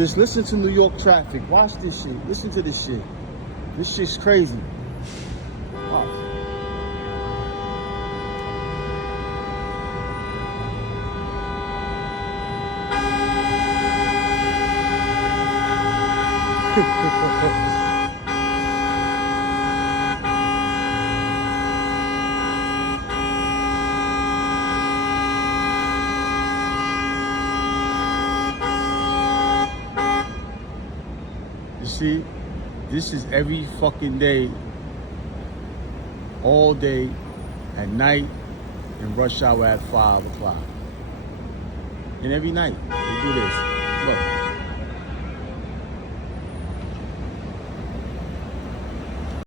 Just listen to New York traffic. Watch this shit. Listen to this shit. This shit's crazy. Watch. You see, this is every fucking day, all day, at night, and rush hour at 5 o'clock. And every night, they do this.